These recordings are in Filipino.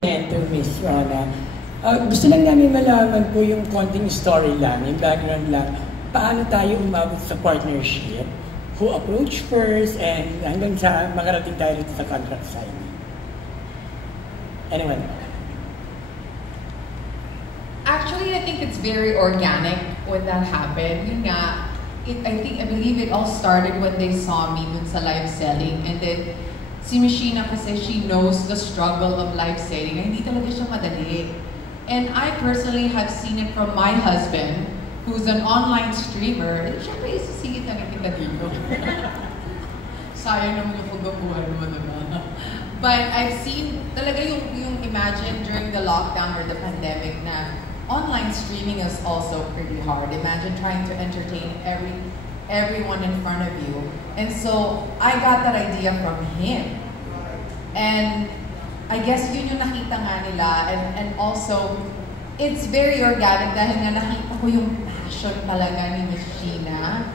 to Miss Rona. Gusto lang namin malaman po yung konting story lang, yung background lang. Paano tayo umabot sa partnership? Who approached first and hanggang sa makarating tayo sa contract signing? Anyone? Actually, I think it's very organic when that happened. Yun nga, I believe it all started when they saw me dun sa live selling, and then si Machina kasi she knows the struggle of live selling na hindi talaga siya madali. And I personally have seen it from my husband, who's an online streamer. Siyempre, isisingit na kita dito. Sayang naman yung pagkakuhan mo, diba? But I've seen talaga yung imagine during the lockdown or the pandemic na online streaming is also pretty hard. Imagine trying to entertain everyone in front of you. And so I got that idea from him. And I guess yun yung nakita nga nila. And also, it's very organic dahil nga nakita ko yung passion talaga ni Machina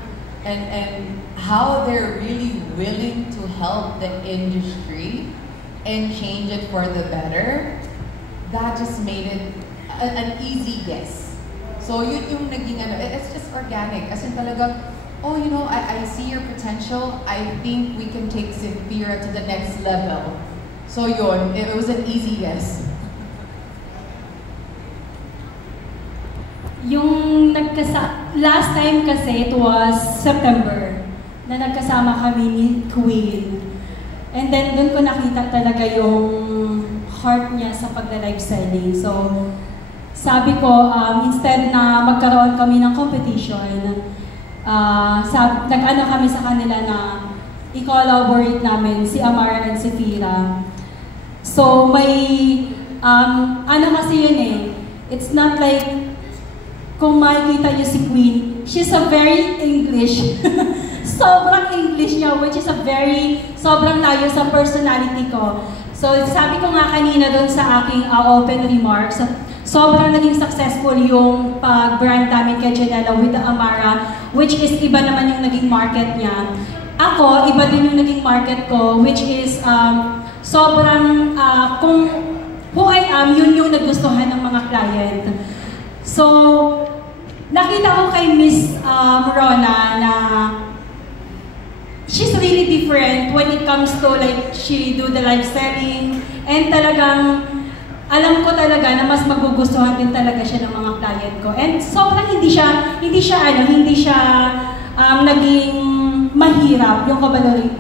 and how they're really willing to help the industry and change it for the better. That just made it an easy yes. So yun yung naging it's just organic. As in talaga, oh, you know, I see your potential. I think we can take Cynthia to the next level. So yun, it was an easy yes. Yung last time kasi, it was September, na nagkasama kami ni Queen. And then doon ko nakita talaga yung heart niya sa pagla-live selling. So, sabi ko, instead na magkaroon kami ng competition, nag-ano kami sa kanila na i-collaborate namin si Amara and si Fira. So, may, ano kasi yun eh, it's not like, kung makikita niyo si Queen, she's a very English. Sobrang English niya, which is sobrang layo sa personality ko. So, sabi ko nga kanina doon sa aking open remarks, sobrang naging successful yung pag-brand namin kay Janela with the Amara, which is iba naman yung naging market niya. Ako, iba din yung naging market ko, which is sobrang, kung who I am, yun yung nagustuhan ng mga client. So, nakita ko kay Miss Rona na she's really different when it comes to like, she do the live selling, and talagang, alam ko talaga na mas magugustuhan din talaga siya ng mga client ko. And sobrang hindi siya naging mahirap yung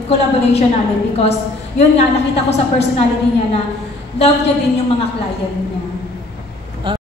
collaboration namin because yun nga, nakita ko sa personality niya na love niya din yung mga client niya.